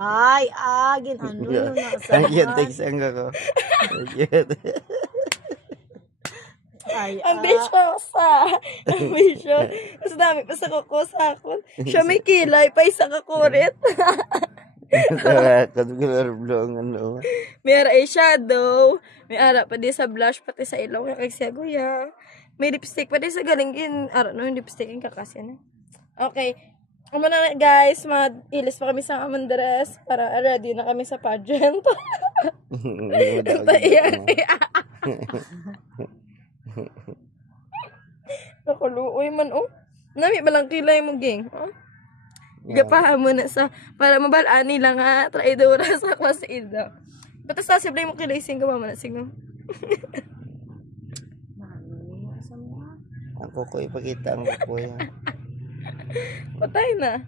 Ay, agin ano yun nasa. Ang cute text-ang ko. Ay, Ambisyosa. Ambisyon. Mas dami pa sa kuko sa akon. Siya may kilay pa isa ka kurit. Katugular blong ano. May ara ay shadow. May ara pa di sa blush pati sa ilaw kay siya guya. May lipstick pa di sa galingin. Ara no yung lipstick yung kakasya na. Okay. Amo na guys, mag-ilis pa kami sa Amandres para ready na kami sa pageant. Iyan. Nakuluoy man oh. Nami balang kilay mo ging. Oh. Gapahan mo na sa para mabalaan nila nga traidora sa klase ida. Batas sa siblay mo kilay sing gawa mo na sing. Ang kuko ipakita ang kuko yan. Patay na.